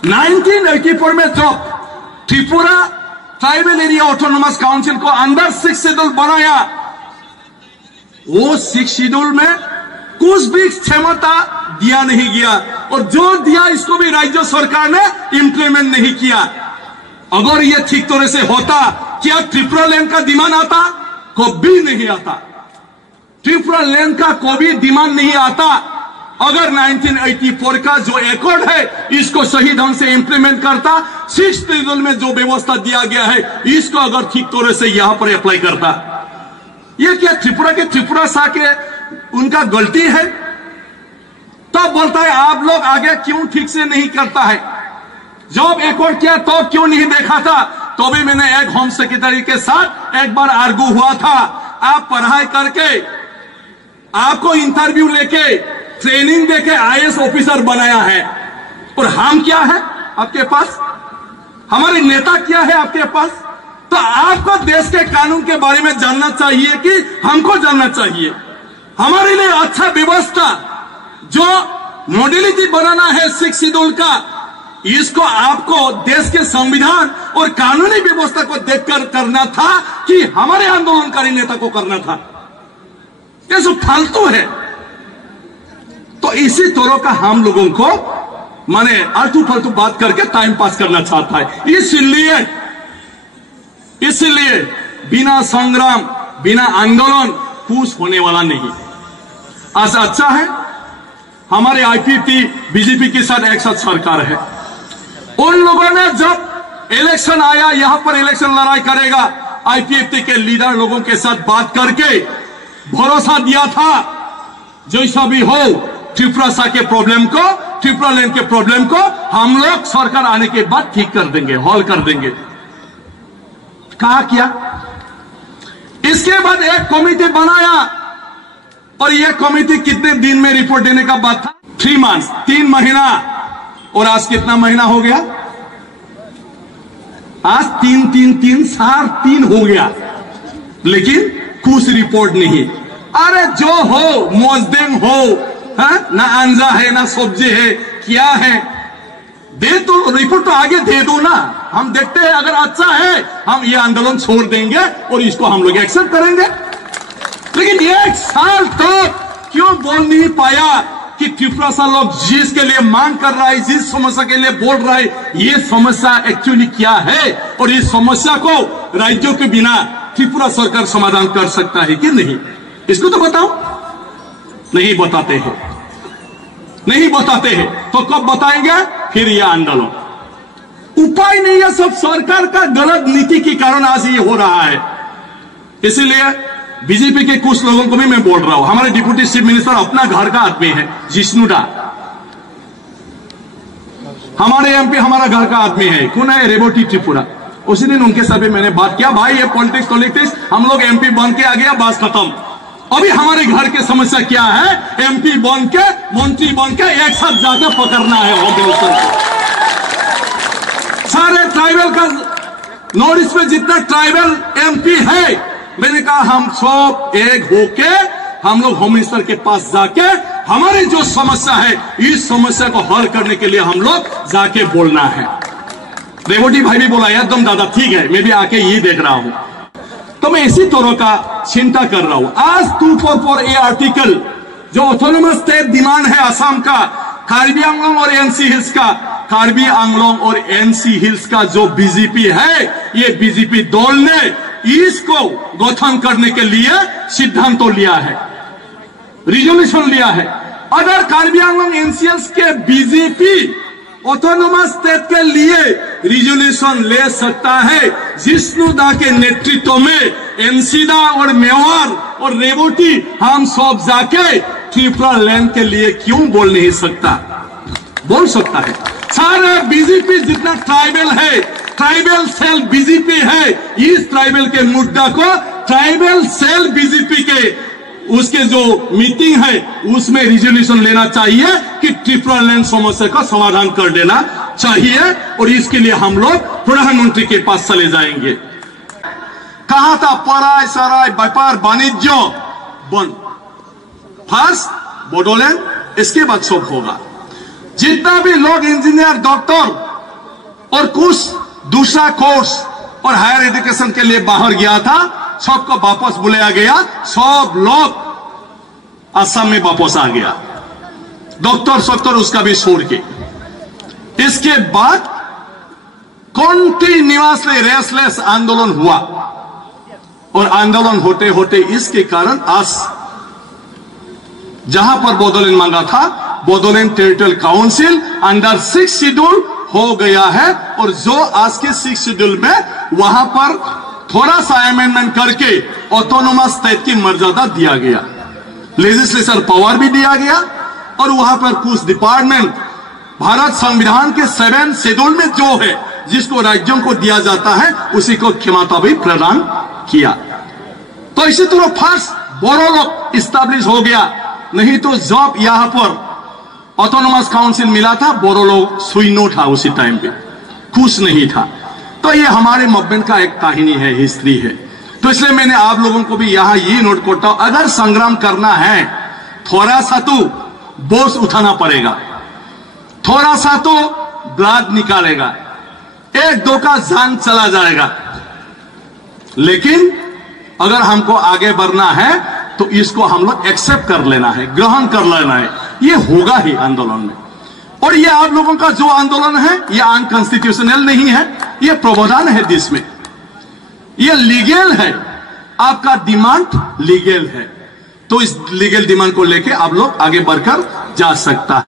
1984 में जब Tripura tribal area autonomous council को अंडर 6 शेड्यूल बनाया, वो 6 शेड्यूल में कुछ भी क्षमता दिया नहीं गया और जो दिया इसको भी राज्य सरकार ने इंप्लीमेंट नहीं किया। अगर ये ठीक तरह से होता, क्या त्रिपुरा लैंड का डिमांड आता? कभी नहीं आता। त्रिपुरा लैंड का कभी डिमांड नहीं आता अगर 1984 का जो एकॉर्ड है इसको सही ढंग से इंप्लीमेंट करता, 6 शेड्यूल में जो व्यवस्था दिया गया है इसको अगर ठीक तरह से यहां पर अप्लाई करता। ये क्या त्रिपुरा सा के उनका गलती है? तब बोलता है आप लोग आगे क्यों ठीक से नहीं करता है? जब एकॉर्ड किया तो क्यों नहीं देखा था? तो भी मैंने एक होम सेक्रेटरी के साथ एक बार आर्गू हुआ था। आप पढ़ाई करके, आपको इंटरव्यू लेके, ट्रेनिंग देके आईएएस ऑफिसर बनाया है और हम क्या है आपके पास? हमारे नेता क्या है आपके पास? तो आपको देश के कानून के बारे में जानना चाहिए कि हमको जानना चाहिए। हमारे लिए अच्छा व्यवस्था जो मॉडलिटी बनाना है 6 शेड्यूल का, इसको आपको देश के संविधान और कानूनी व्यवस्था को देखकर करना था कि हमारे आंदोलनकारी नेता को करना था? ये सब फालतू है। तो इसी तरह का हम लोगों को माने आलतू फालतू बात करके टाइम पास करना चाहता है। इसलिए बिना संग्राम, बिना आंदोलन कुछ होने वाला नहीं। आज अच्छा है हमारे आईपीएफटी बीजेपी के साथ एक साथ सरकार है। उन लोगों ने जब इलेक्शन आया, यहां पर इलेक्शन लड़ाई करेगा, आईपीएफटी के लीडर लोगों के साथ बात करके भरोसा दिया था जैसा भी हो त्रिपुरा सा के प्रॉब्लम को, त्रिपुरा लैंड के प्रॉब्लम को हम लोग सरकार आने के बाद ठीक कर देंगे, हॉल कर देंगे। कहा किया? इसके बाद एक कमेटी बनाया और यह कमेटी कितने दिन में रिपोर्ट देने का बात था? 3 मंथ्स, 3 महीना। और आज कितना महीना हो गया? आज 3 हो गया, लेकिन कुछ रिपोर्ट नहीं। अरे जो हो मोजदेम हो, ना अंजा है ना सब्जी है, क्या है? दे तो रिपोर्ट तो आगे दे दो ना, हम देखते हैं। अगर अच्छा है हम ये आंदोलन छोड़ देंगे और इसको हम लोग एक्सेप्ट करेंगे। लेकिन 1 साल तक क्यों बोल नहीं पाया कि त्रिपुरा सा लोग जिसके लिए मांग कर रहा है, जिस समस्या के लिए बोल रहा है, ये समस्या एक्चुअली क्या है और इस समस्या को राज्यों के बिना त्रिपुरा सरकार समाधान कर सकता है कि नहीं? इसको तो बताओ। नहीं बताते हैं, नहीं बताते हैं तो कब बताएंगे? फिर यह आंदोलन। उपाय नहीं है, सब सरकार का गलत नीति के कारण आज ये हो रहा है। इसीलिए बीजेपी के कुछ लोगों को भी मैं बोल रहा हूं, हमारे डिप्टी चीफ मिनिस्टर अपना घर का आदमी है, जिष्णुदा हमारे एमपी हमारा घर का आदमी है। कौन है? रेवती त्रिपुरा। उसी दिन उनके साथ भी मैंने बात किया, भाई ये पॉलिटिक्स हम लोग एमपी बन के आ गया, बस खत्म। अभी हमारे घर के समस्या क्या है? एमपी बन के, मंत्री बन के एक साथ जाकर पकड़ना है होम मिनिस्टर को। सारे ट्राइबल का नॉर्थ ईस्ट में जितना ट्राइबल एमपी है, मैंने कहा हम सब एक होके हम लोग होम मिनिस्टर के पास जाके हमारी जो समस्या है इस समस्या को हल करने के लिए हम लोग जाके बोलना है। रेवती भाई भी बोला एकदम दादा ठीक है, मैं भी आके यही देख रहा हूं। तो मैं इसी तरह का चिंता कर रहा हूं। आज 244A आर्टिकल जो ऑटोनोमस स्टेट डिमांड है असम का, कार्बी आंगलोंग और एनसी हिल्स का, कार्बी आंगलोंग और एनसी हिल्स का जो बीजेपी है, ये बीजेपी दल ने इसको गठन करने के लिए सिद्धांत तो लिया है, रिजोल्यूशन लिया है। अगर कार्बी आंगलोंग एनसीएल्स के बीजेपी ऑटोनोमस स्टेट के लिए रिजोल्यूशन ले सकता है, जिष्णुदा के नेतृत्व में एनसीदा और मेवार और रेवती हम सब जाके त्रिपुरा लैंड के लिए क्यों बोल नहीं सकता? बोल सकता है। सारे बीजेपी जितना ट्राइबल है, ट्राइबल सेल बीजेपी है, इस ट्राइबल के मुद्दा को ट्राइबल सेल बीजेपी के उसके जो मीटिंग है उसमें रिजोल्यूशन लेना चाहिए कि त्रिपुरा लैंड समस्या का समाधान कर देना चाहिए। और इसके लिए हम लोग प्रधानमंत्री के पास चले जाएंगे। कहा था पराय सराय व्यापार वाणिज्य बंद, फर्स्ट बोडोलैंड, इसके बाद सब होगा। जितना भी लोग इंजीनियर, डॉक्टर और कुछ दूसरा कोर्स और हायर एजुकेशन के लिए बाहर गया था, सबको वापस बुलाया गया। सब लोग असम में वापस आ गया, डॉक्टर उसका भी छोड़ के। इसके बाद कंटिन्यूअसली रेस्टलेस आंदोलन हुआ और आंदोलन होते होते इसके कारण आज जहां पर बोडोलैंड मांगा था, Bodoland territorial council under 6 schedule हो गया है। और जो आज के 6 शेड्यूल में वहां पर थोड़ा सा अमेंडमेंट करके ऑटोनोमस स्टेट की मर्यादा दिया गया, लेजिस्लेचर पावर भी दिया गया और वहां पर कुछ डिपार्टमेंट भारत संविधान के 7 शेड्यूल में जो है जिसको राज्यों को दिया जाता है उसी को क्षमता भी प्रदान किया। तो इसी तरह फर्स्ट बोरो लोग इस्टेब्लिश हो गया। नहीं तो जब यहां पर ऑटोनोमस काउंसिल मिला था, बोरो लोग सुइनो था, उसी टाइम पे खुश नहीं था। तो ये हमारे मूवमेंट का एक कहानी है, हिस्ट्री है। तो इसलिए मैंने आप लोगों को भी यहां ये नोट करता हूं, अगर संग्राम करना है थोड़ा सा तो बोझ उठाना पड़ेगा, थोड़ा सा तो ब्लड निकालेगा, 1-2 का जान चला जाएगा। लेकिन अगर हमको आगे बढ़ना है तो इसको हम लोग एक्सेप्ट कर लेना है, ग्रहण कर लेना है। ये होगा ही आंदोलन में। और ये आप लोगों का जो आंदोलन है ये अनकॉन्स्टिट्यूशनल नहीं है, ये प्रावधान है देश में, ये लीगल है, आपका डिमांड लीगल है। तो इस लीगल डिमांड को लेके आप लोग आगे बढ़कर जा सकता है।